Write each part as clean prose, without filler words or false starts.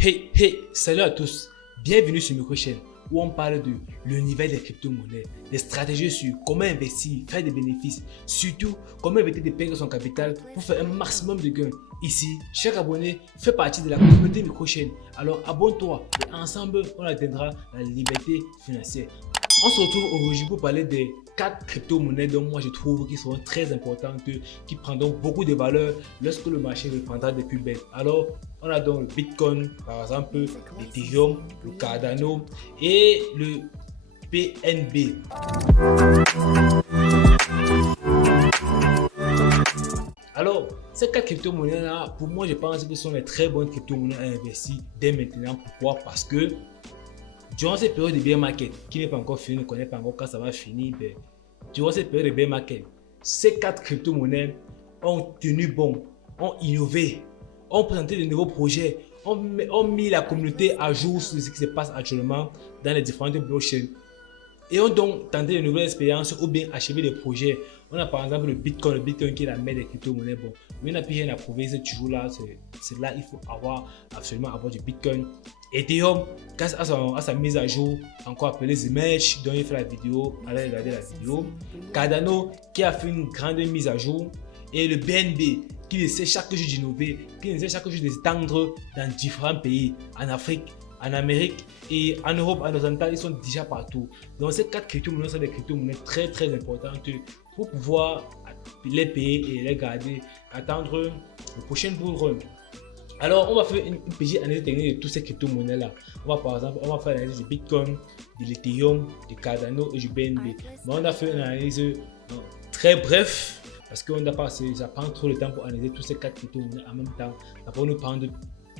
Hey, salut à tous, bienvenue sur notre chaîne où on parle de l'univers des crypto-monnaies, des stratégies sur comment investir, faire des bénéfices, surtout comment éviter de perdre son capital pour faire un maximum de gains. Ici, chaque abonné fait partie de la communauté micro-chaîne, alors abonne-toi et ensemble on atteindra la liberté financière. On se retrouve aujourd'hui pour parler des 4 crypto-monnaies dont moi je trouve qui seront très importantes, qui prendront beaucoup de valeur lorsque le marché reprendra des plus belles. Alors, on a donc le Bitcoin, par exemple, l'Ethereum, le Cardano et le BNB. Alors, ces 4 crypto-monnaies-là, pour moi, je pense que ce sont les très bonnes crypto-monnaies à investir dès maintenant. Pourquoi? Parce que durant cette période de bear market, qui n'est pas encore finie, ne connaît pas encore quand ça va finir, durant cette période de bear market, ces 4 crypto-monnaies ont tenu bon, ont innové, ont présenté de nouveaux projets, ont mis la communauté à jour sur ce qui se passe actuellement dans les différentes blockchains et ont donc tenté de nouvelles expériences ou bien achevé des projets. On a par exemple le Bitcoin qui est la mère des crypto-monnaies. Bon, mais on n'a plus rien à prouver, c'est toujours là, c'est là, il faut absolument avoir du Bitcoin. Ethereum, grâce à sa mise à jour, encore appelé The Merge, dont il fait la vidéo, allez regarder la vidéo. Cardano, qui a fait une grande mise à jour. Et le BNB, qui essaie chaque jour d'innover, qui essaie chaque jour de s'étendre dans différents pays, en Afrique, en Amérique et en Europe, en Occidentale, ils sont déjà partout. Donc ces 4 crypto-monnaies sont des crypto-monnaies très importantes pour pouvoir les payer et les garder, attendre le prochain bull run. Alors on va faire une petite analyse technique de toutes ces crypto-monnaies-là. On va par exemple, on va faire l'analyse du Bitcoin, de l'Ethereum, du Cardano et du BNB. Mais on a fait une analyse très bref parce qu'on n'a pas, ça prend trop de temps pour analyser tous ces 4 crypto-monnaies en même temps. Ça peut nous prendre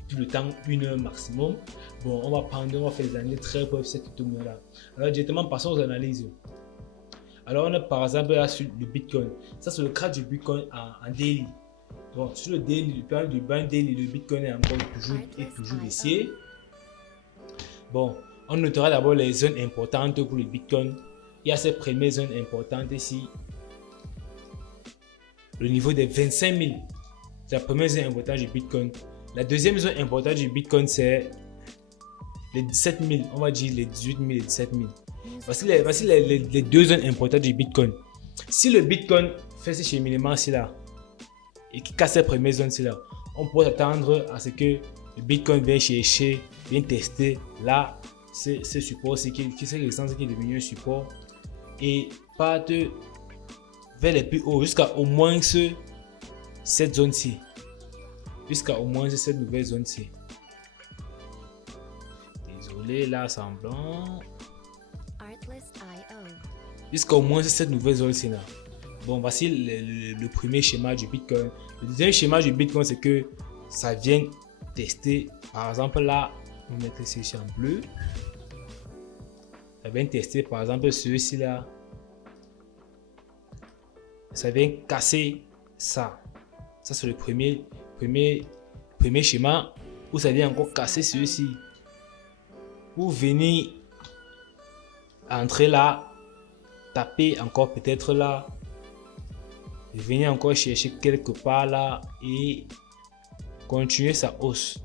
tout le temps, 1 heure maximum. Bon, on va faire des analyses très brèves sur ces crypto-monnaies-là. Alors directement, passons aux analyses. Alors on a par exemple là sur le Bitcoin. Ça c'est le cas du Bitcoin en daily. Donc sur le daily, du ban daily, le Bitcoin est encore toujours ici. Bon, on notera d'abord les zones importantes pour le Bitcoin. Il y a ces premières zones importantes ici. Le niveau des 25 000, c'est la première zone importante du Bitcoin. La deuxième zone importante du Bitcoin, c'est les 17 000, on va dire les 18 000 et 17 000. Voici les deux zones importantes du Bitcoin. Si le Bitcoin fait ce cheminement-ci là et qui casse ces premières zones-ci là, on peut s'attendre à ce que le Bitcoin vienne chercher, vienne tester là, ce support, c'est l'essence qui est devenu un support et parte vers les plus hauts jusqu'à au moins cette zone-ci. Jusqu'à au moins cette nouvelle zone-ci. Désolé, là, semblant. Jusqu'à au moins cette nouvelle zone-ci là. Bon, voici le premier schéma du Bitcoin. Le deuxième schéma du Bitcoin, c'est que ça vient tester. Par exemple, là, on va mettre ici en bleu. Ça vient tester, par exemple, celui-ci là. Ça vient casser ça. Ça, c'est le premier schéma où ça vient encore casser celui-ci. Pour venir entrer là, taper encore peut-être là, et venir encore chercher quelque part là et continuer sa hausse.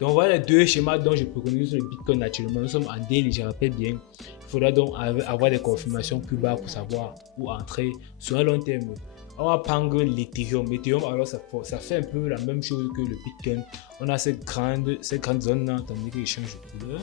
Donc voilà les deux schémas dont je préconise sur le Bitcoin naturellement. Nous sommes en daily, je rappelle bien. Il faudra donc avoir des confirmations plus bas pour savoir où entrer sur un long terme. On va prendre l'Ethereum. L'Ethereum, alors ça fait un peu la même chose que le Bitcoin. On a cette grande zone là, tandis qu'il change de couleur.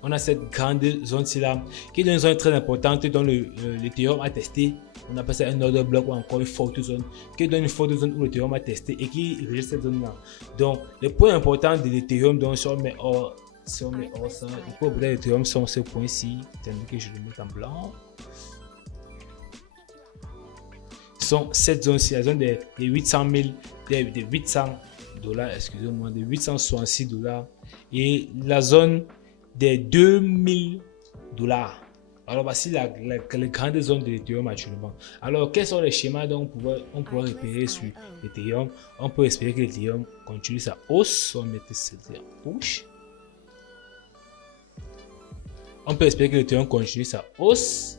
On a cette grande zone-ci là, qui est une zone très importante dont l'Ethereum a testé. On appelle ça un order block ou encore une forte zone, qui donne une forte zone où l'Ethereum a testé et qui rejette cette zone là. Donc, les points importants de l'Ethereum, donc si on met hors ça, les points de l'Ethereum sont ces points-ci, tandis que je le mets en blanc. Sont cette zone-ci, la zone des 800 000, des 800 $, excusez-moi, des 866 $ et la zone des 2000 $. Alors voici la grande zone de l'Ethereum actuellement. Alors quels sont les schémas dont on pourrait repérer sur l'Ethereum? On peut espérer que l'Ethereum continue sa hausse. On va mettre celle-ci en rouge. On peut espérer que l'Ethereum continue sa hausse.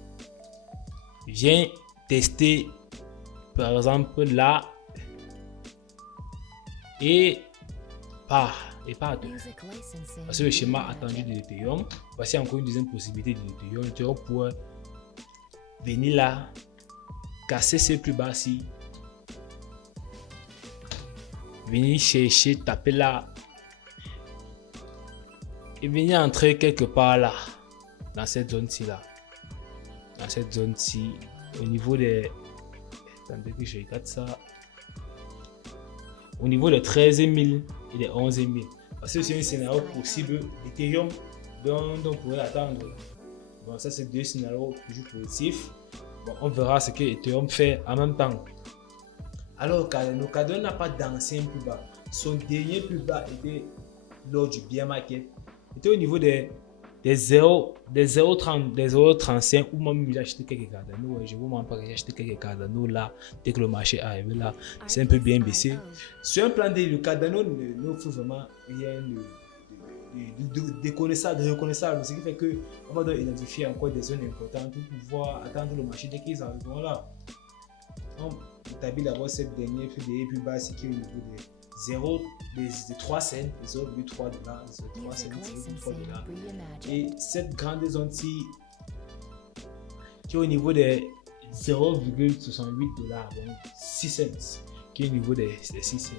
Viens tester par exemple là et pas deux. Parce que le schéma attendu de l'Ethereum, voici encore une deuxième possibilité de l'Ethereum. L'Ethereum pourrait venir là, casser ces plus bas ici, venir chercher, taper là et venir entrer quelque part là, dans cette zone-ci là, dans cette zone-ci, au niveau des, attendez que je regarde ça, au niveau des 13 000 et des 11 000. Parce que c'est un scénario possible d'Ethereum dont on pourrait attendre. Bon, ça c'est deux scénarios toujours positifs. Bon, on verra ce que Ethereum fait en même temps. Alors Cardano n'a pas d'ancien plus bas. Son dernier plus bas était lors du bear market. Était au niveau des 0,35 ou même j'ai acheté quelques Cardano. Je vous montre pas que j'ai acheté quelques Cardano là dès que le marché arrive là. C'est un peu bien baissé. Sur un plan le Cardano n'offre vraiment rien de reconnaissable, ce qui fait que on va donc identifier encore des zones importantes pour pouvoir attendre le marché dès qu'ils arriveront là. On établit d'abord cette dernière plus basse qui est au niveau des 3 cents, 0,3 dollars, 3 cents, 0,3 dollars. Et cette grande zone-ci qui est au niveau des 0,68 dollars, donc 6 cents, qui est au niveau des 6 cents.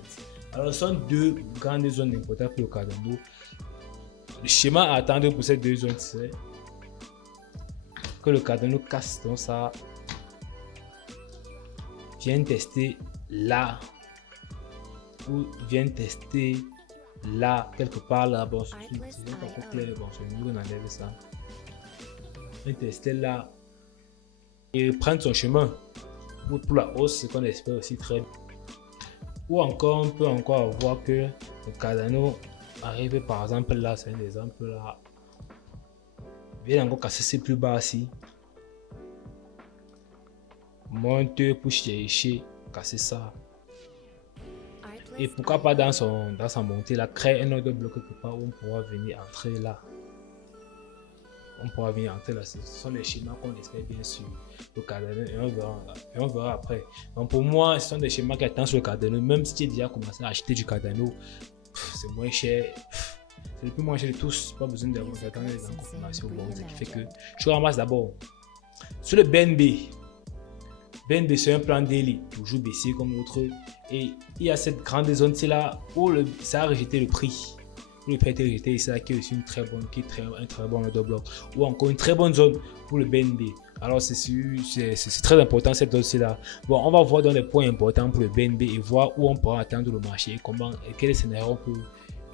Alors, ce sont deux grandes zones importantes pour le Cardano. Le schéma à attendre pour ces deux zones, c'est que le Cardano casse donc ça, vient tester là, ou vient tester là, quelque part là. Bon, c'est pas trop clair, bon, c'est mieux qu'on enlève ça. Vient tester là et prendre son chemin pour la hausse, ce qu'on espère aussi très bien. Ou encore, on peut encore voir que le Cardano arrive par exemple là, c'est un exemple là, vient encore casser ses plus bas ici, monte pour chercher, casser ça, et pourquoi pas dans sa montée là, créer un autre bloc quelque part où on pourra venir entrer là. Ce sont les schémas qu'on espère bien sur le Cardano et on verra après. Donc pour moi, ce sont des schémas qui attendent sur le Cardano. Même si tu as déjà commencé à acheter du Cardano, c'est moins cher. C'est le plus moins cher de tous. Pas besoin d'attendre les confirmations. Bon, ce qui fait que je ramasse d'abord sur le BNB. BNB c'est un plan daily, toujours baissé comme l'autre. Et il y a cette grande zone là où ça a rejeté le prix. Le prix a été rejeté ici, qui est aussi un très bon order block, ou encore une très bonne zone pour le BNB. Alors c'est très important cette zone là. Bon, on va voir dans les points importants pour le BNB et voir où on pourra atteindre le marché et quel scénario on peut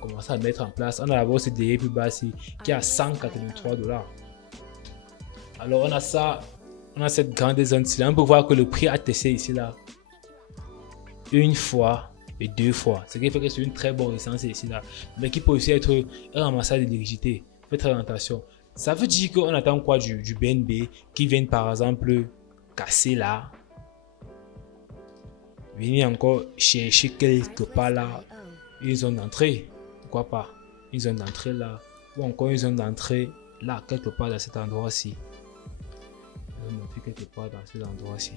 commencer à mettre en place. On a d'abord ce DA plus bas ici qui est à 183 $. Alors on a ça, on a cette grande zone là. On peut voir que le prix a testé ici là une fois et deux fois, ce qui fait que c'est une très bonne résistance ici là, mais qui peut aussi être un ramassage de liquidité. Faites très attention. Ça veut dire qu'on attend quoi du BNB qui vient par exemple casser là, venir encore chercher quelque part là une zone d'entrée, pourquoi pas une zone d'entrée là, ou encore une zone d'entrée là quelque part dans cet endroit ci. Je vais montrer quelque part dans cet endroit ci.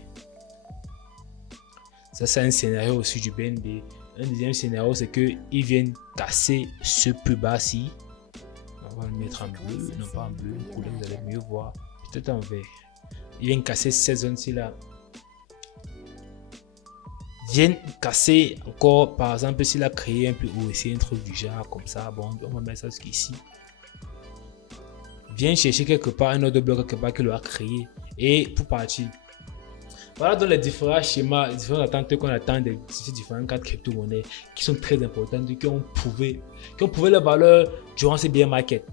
Ça c'est un scénario aussi du BNB. Un deuxième scénario c'est que ils viennent casser ce plus bas ci. On va le mettre en bleu, non pas en bleu, vous allez mieux voir, peut-être en vert. Ils viennent casser ces zones ci là. Viennent casser encore, par exemple s'il a créé un plus haut ici, un truc du genre comme ça. Bon, on va mettre ça jusqu'ici. Viens chercher quelque part un autre bloc quelque part qu'il a créé et pour partir. Voilà donc les différents schémas, les différentes attentes qu'on attend de ces différentes cartes crypto-monnaies qui sont très importantes, qui ont prouvé leur valeur durant ces bear market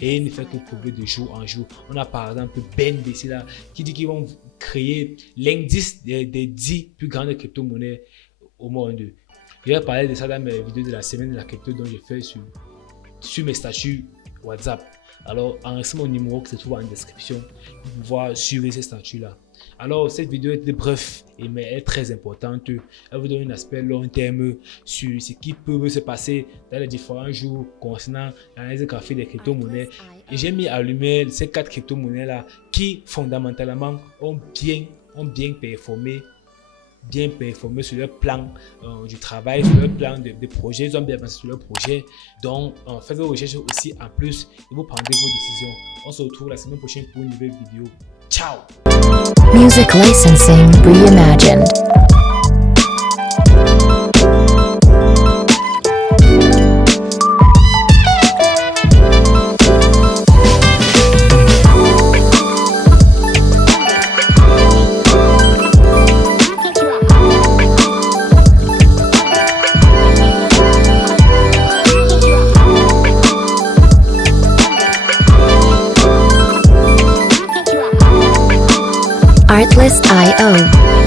et ne fait que prouver de jour en jour. On a par exemple BNB ici là qui dit qu'ils vont créer l'indice des 10 plus grandes crypto-monnaies au monde. Je vais parler de ça dans mes vidéos de la semaine de la crypto dont j'ai fait sur mes statuts WhatsApp. Alors enregistrez mon numéro qui se trouve en description pour pouvoir suivre ces statuts là. Alors cette vidéo est bref mais elle est très importante. Elle vous donne un aspect long terme sur ce qui peut se passer dans les différents jours concernant l'analyse graphique des crypto-monnaies. Et j'ai mis à lumière ces 4 crypto-monnaies là qui fondamentalement ont bien performé bien performer sur leur plan du travail, sur leur plan de projet, ils ont bien avancé sur leur projet. Donc, faites vos recherches aussi en plus et vous prendrez vos décisions. On se retrouve la semaine prochaine pour une nouvelle vidéo. Ciao! Music licensing reimagined. Artlist.io